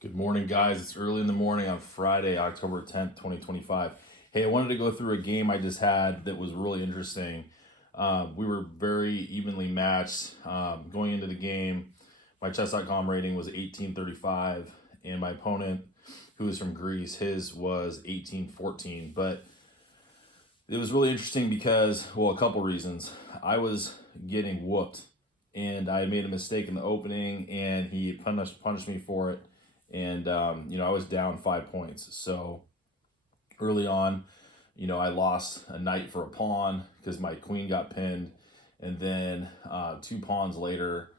Good morning, guys. It's early in the morning on Friday, October 10th, 2025. Hey, I wanted to go through a game I just had that was really interesting. We were very evenly matched. Going into the game, my chess.com rating was 1835, and my opponent, who was from Greece, his was 1814. But it was really interesting because, well, a couple reasons. I was getting whooped, and I made a mistake in the opening, and he punished me for it. And I was down 5 points. So early on, I lost a knight for a pawn because my queen got pinned, and then 2 pawns later,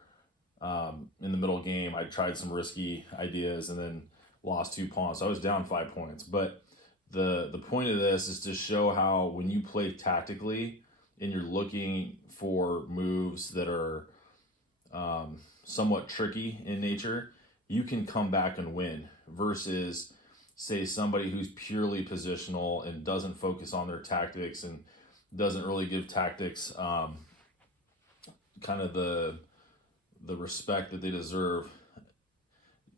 in the middle game, I tried some risky ideas and then lost 2 pawns. So I was down 5 points. But the point of this is to show how when you play tactically and you're looking for moves that are somewhat tricky in nature, you can come back and win versus, say, somebody who's purely positional and doesn't focus on their tactics and doesn't really give tactics kind of the respect that they deserve.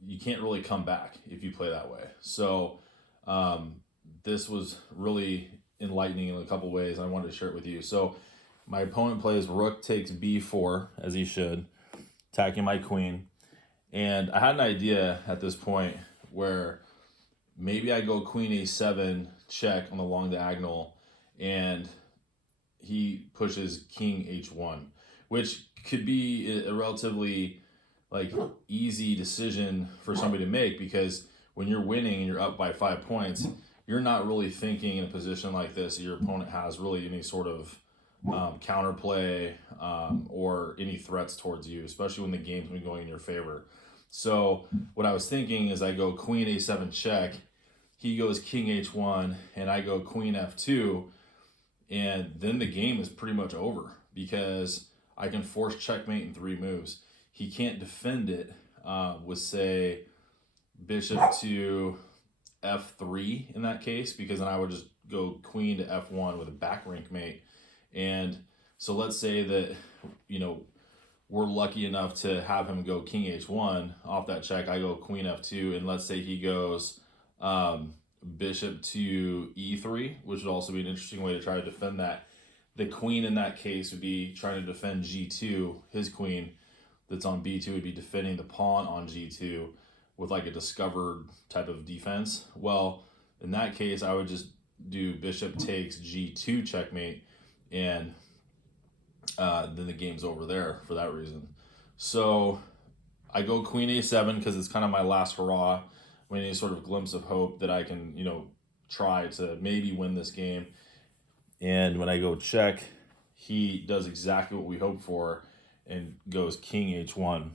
You can't really come back if you play that way. So this was really enlightening in a couple ways. I wanted to share it with you. So my opponent plays rook takes b4, as he should, attacking my queen. And I had an idea at this point where maybe I go queen a7 check on the long diagonal, and he pushes king h1, which could be a relatively easy decision for somebody to make, because when you're winning and you're up by 5 points, you're not really thinking in a position like this your opponent has really any sort of counterplay or any threats towards you, especially when the game's been going in your favor. So what I was thinking is I go queen a7 check, he goes king h1, and I go queen f2, and then the game is pretty much over because I can force checkmate in 3 moves. He can't defend it with, say, bishop to f3 in that case, because then I would just go queen to f1 with a back rank mate. And so let's say that, we're lucky enough to have him go king h1 off that check. I go queen f2, and let's say he goes bishop to e3, which would also be an interesting way to try to defend that. The queen in that case would be trying to defend g2. His queen that's on b2 would be defending the pawn on g2 with like a discovered type of defense. Well, in that case, I would just do bishop takes g2 checkmate, and then the game's over there for that reason. So I go queen a7 because it's kind of my last hurrah, when any sort of glimpse of hope that I can, try to maybe win this game. And when I go check, he does exactly what we hoped for and goes king h1.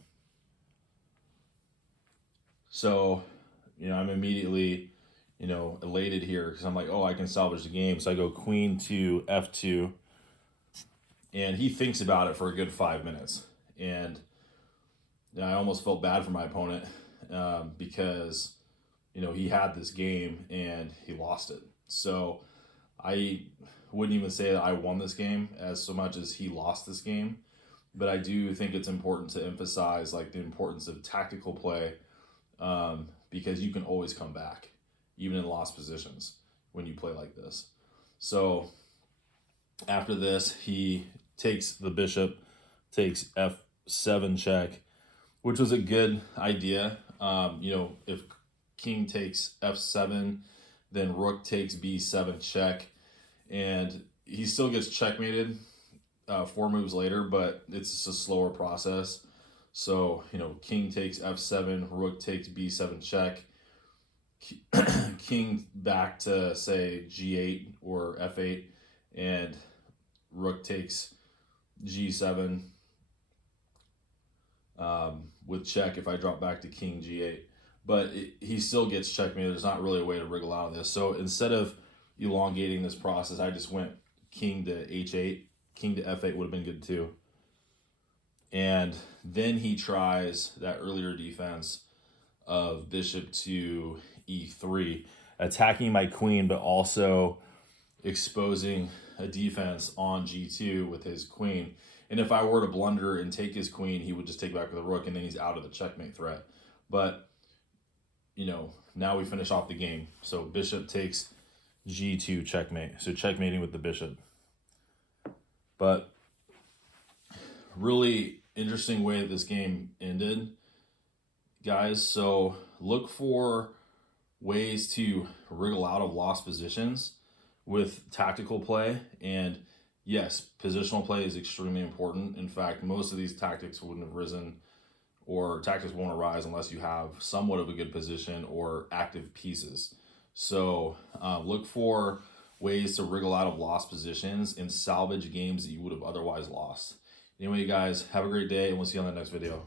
So, I'm immediately, elated here because I'm like, oh, I can salvage the game. So I go queen to f2, and he thinks about it for a good 5 minutes. And I almost felt bad for my opponent because, he had this game and he lost it. So I wouldn't even say that I won this game as so much as he lost this game. But I do think it's important to emphasize the importance of tactical play, because you can always come back, even in lost positions, when you play like this. So after this, he takes the bishop, takes f7 check, which was a good idea. If king takes f7, then rook takes b7 check, and he still gets checkmated 4 moves later, but it's just a slower process. So, king takes f7, rook takes b7 check, king back to, say, g8 or f8, and rook takes g7 with check if I drop back to king g8. But he still gets checkmated. There's not really a way to wriggle out of this. So instead of elongating this process, I just went king to h8. King to f8 would have been good too. And then he tries that earlier defense of bishop to e3, attacking my queen, but also exposing a defense on g2 with his queen. And if I were to blunder and take his queen, he would just take back with a rook, and then he's out of the checkmate threat. But you know, now we finish off the game. So bishop takes g2, checkmate. So checkmating with the bishop. But really interesting way that this game ended, guys. So look for ways to wriggle out of lost positions with tactical play. And yes, positional play is extremely important. In fact, most of these tactics wouldn't have risen, or tactics won't arise unless you have somewhat of a good position or active pieces. So look for ways to wriggle out of lost positions and salvage games that you would have otherwise lost. Anyway, guys, have a great day, and we'll see you on the next video.